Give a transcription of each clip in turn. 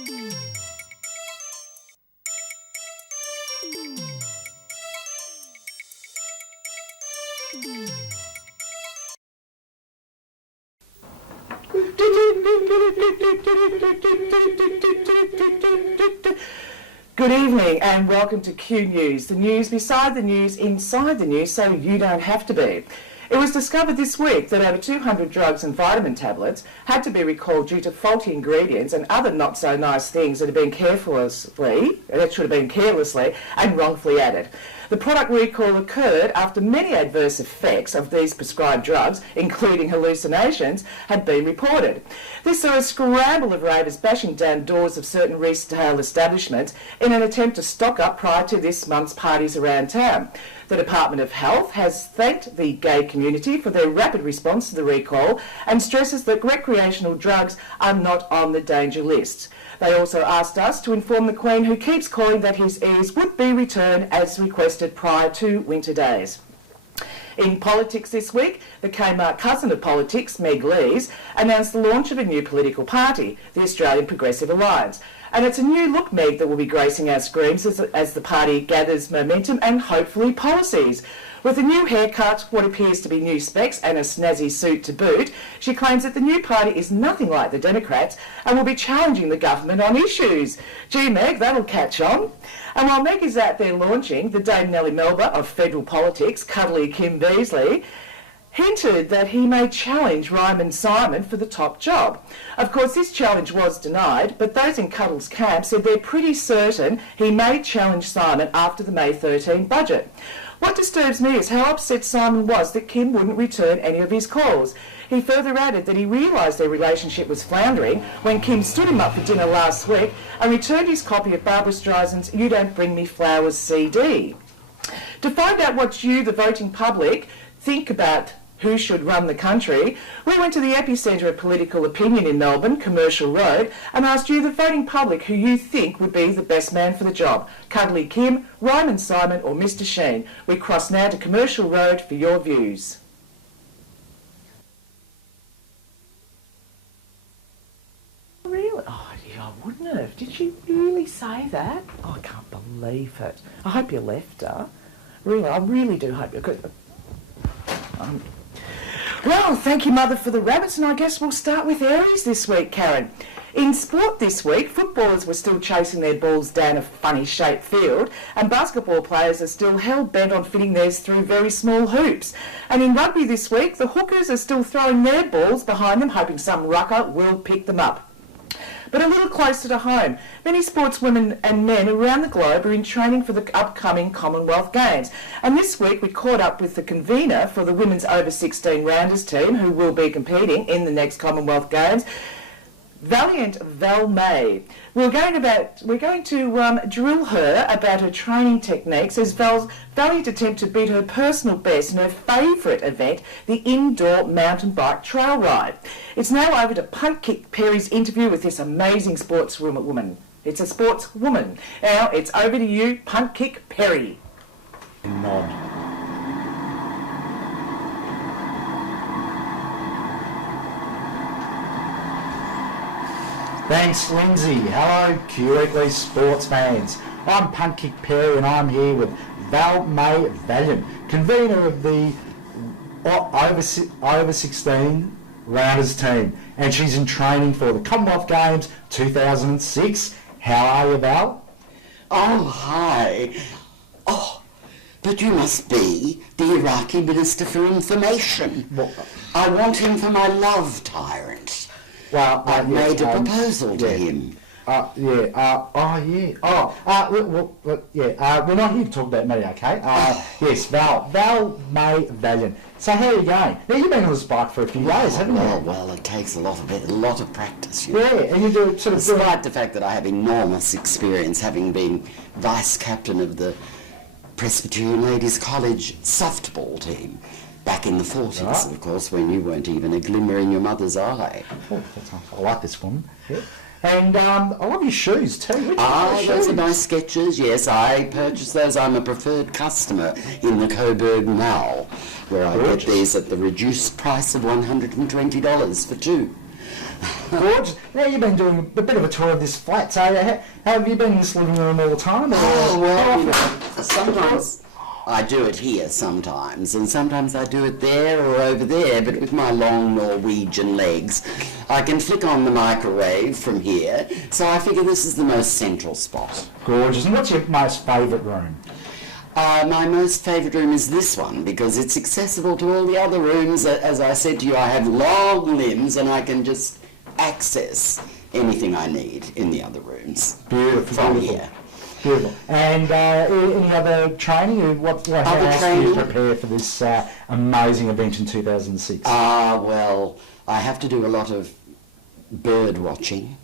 Good evening and welcome to Q News, the news beside the news inside the news so you don't have to be. It was discovered this week that over 200 drugs and vitamin tablets had to be recalled due to faulty ingredients and other not so nice things that should have been carelessly and wrongfully added. The product recall occurred after many adverse effects of these prescribed drugs, including hallucinations, had been reported. This saw a scramble of ravers bashing down doors of certain retail establishments in an attempt to stock up prior to this month's parties around town. The Department of Health has thanked the gay community for their rapid response to the recall and stresses that recreational drugs are not on the danger list. They also asked us to inform the Queen, who keeps calling that his ears would be returned as requested prior to winter days. In politics this week, the Kmart cousin of politics, Meg Lees, announced the launch of a new political party, the Australian Progressive Alliance. And it's a new look, Meg, that will be gracing our screens as the party gathers momentum and hopefully policies. With a new haircut, what appears to be new specs and a snazzy suit to boot, she claims that the new party is nothing like the Democrats and will be challenging the government on issues. Gee, Meg, that'll catch on. And while Meg is out there launching, the Dame Nellie Melba of federal politics, cuddly Kim Beazley, hinted that he may challenge Ryman Simon for the top job. Of course, this challenge was denied, but those in Cuddle's camp said they're pretty certain he may challenge Simon after the May 13 budget. What disturbs me is how upset Simon was that Kim wouldn't return any of his calls. He further added that he realised their relationship was floundering when Kim stood him up for dinner last week and returned his copy of Barbra Streisand's You Don't Bring Me Flowers CD. To find out what you, the voting public, think about who should run the country, we went to the epicentre of political opinion in Melbourne, Commercial Road, and asked you, the voting public, who you think would be the best man for the job. Cuddly Kim, Ryman Simon or Mr Sheen. We cross now to Commercial Road for your views. Really? Oh, yeah, I wouldn't have. Did she really say that? Oh, I can't believe it. I hope you left her. Really, I really do hope you could. Well, thank you, Mother, for the rabbits, and I guess we'll start with Aries this week, Karen. In sport this week, footballers were still chasing their balls down a funny-shaped field, and basketball players are still hell-bent on fitting theirs through very small hoops. And in rugby this week, the hookers are still throwing their balls behind them, hoping some rucker will pick them up. But a little closer to home, many sportswomen and men around the globe are in training for the upcoming Commonwealth Games. And this week we caught up with the convener for the women's over-16 rounders team, who will be competing in the next Commonwealth Games, Valiant Valmai. We're going to drill her about her training techniques as Valiant attempt to beat her personal best in her favourite event, the indoor mountain bike trail ride. It's now over to Putkick Perri's interview with this amazing sportswoman. It's a sportswoman. Now it's over to you, Putkick Perri. Nod. Thanks, Lindsay. Hello, Q sports fans. I'm Putkick Perri and I'm here with Valmai Valiant, convener of the over 16 rounders team, and she's in training for the Commonwealth Games 2006. How are you, Val? Oh, hi. Oh, but you must be the Iraqi Minister for Information. What? I want him for my love tyrant. Well, I've made a proposal to him. We're not here to talk about me, okay? Yes, Valmai Valiant. So how are you going? Now, you've been on this bike for a few days, haven't you? Well, it takes a lot of practice. Yeah, and you do sort of... Despite the fact that I have enormous experience, having been vice captain of the Presbyterian Ladies College softball team. Back in the 40s, right. Of course, when you weren't even a glimmer in your mother's eye. Oh, I like this one. Yeah. And I love your shoes too. Those are my Skechers. Yes, I purchased those. I'm a preferred customer in the Coburg Mall, where I get these at the reduced price of $120 for two. Gorgeous. Now you've been doing a bit of a tour of this flat. So have you been in this living room all the time? Or Well, you know, sometimes I do it here sometimes, and sometimes I do it there or over there, but with my long Norwegian legs, I can flick on the microwave from here, so I figure this is the most central spot. Gorgeous. And what's your most favourite room? My most favourite room is this one because it's accessible to all the other rooms. As I said to you, I have long limbs and I can just access anything I need in the other rooms. Beautiful. From Beautiful. here. Beautiful. And any other training? How else do you prepare for this amazing event in 2006? Well, I have to do a lot of bird watching.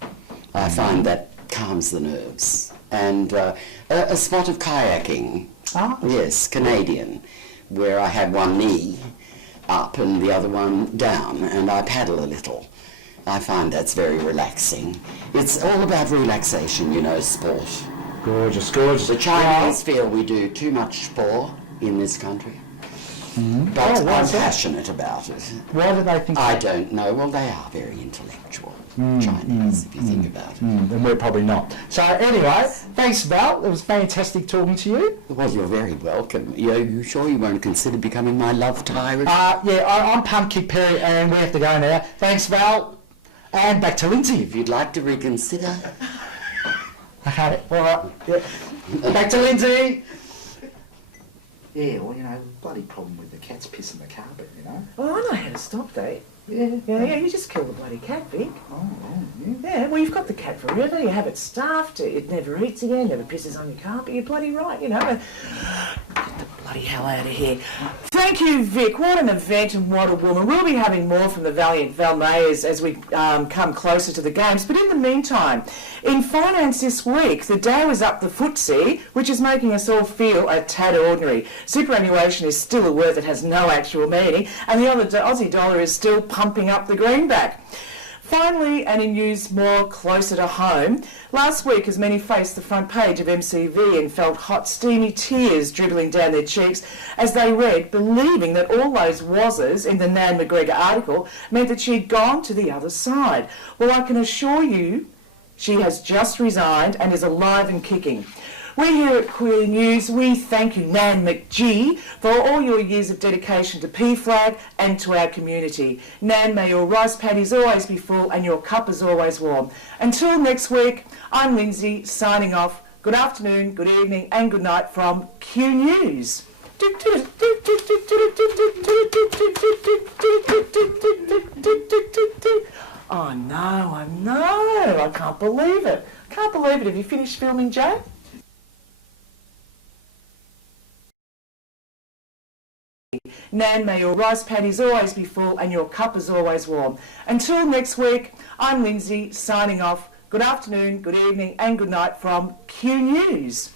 I find that calms the nerves. And a spot of kayaking. Ah. Yes, Canadian, where I have one knee up and the other one down, and I paddle a little. I find that's very relaxing. It's all about relaxation, you know, sport. Gorgeous, gorgeous. The Chinese feel we do too much sport in this country. But I'm passionate about it. Why do they think I don't know. Well, they are very intellectual, Chinese, if you think about it. and we're probably not. So anyway, thanks Val, it was fantastic talking to you. Well, you're very welcome. You sure you won't consider becoming my love tyrant? I'm Putkick, Perri, and we have to go now. Thanks Val, and back to Linzi. If you'd like to reconsider. Okay, alright. Yeah. Back to Linzi. Yeah, well, you know, bloody problem with the cats pissing the carpet, you know. Well, I know how to stop that. Yeah. Yeah, you just kill the bloody cat, Vic. Oh, yeah. Yeah, well, you've got the cat forever, you have it stuffed, it never eats again, never pisses on your carpet, you're bloody right, you know. Get the bloody hell out of here. Thank you, Vic. What an event and what a woman. We'll be having more from the Valiant Valmai as we come closer to the games. But in the meantime, in finance this week, the Dow is up the footsie, which is making us all feel a tad ordinary. Superannuation is still a word that has no actual meaning, and the Aussie dollar is still pumping up the greenback. Finally, and in news more closer to home, last week as many faced the front page of MCV and felt hot steamy tears dribbling down their cheeks as they read, believing that all those wazzers in the Nan McGregor article meant that she'd gone to the other side. Well, I can assure you she has just resigned and is alive and kicking. We here at QNews, we thank you, Nan McG, for all your years of dedication to PFLAG and to our community. Nan, may your rice paddies always be full and your cup is always warm. Until next week, I'm Linzi, signing off. Good afternoon, good evening and good night from QNews. Oh no, I know, I can't believe it. Can't believe it. Have you finished filming, Jay? Nan, may your rice paddies always be full and your cup is always warm. Until next week, I'm Linzi, signing off. Good afternoon, good evening and good night from QNews.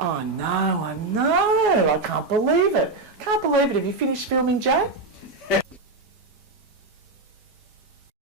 Oh no, I know, I can't believe it. Can't believe it. Have you finished filming, Jay?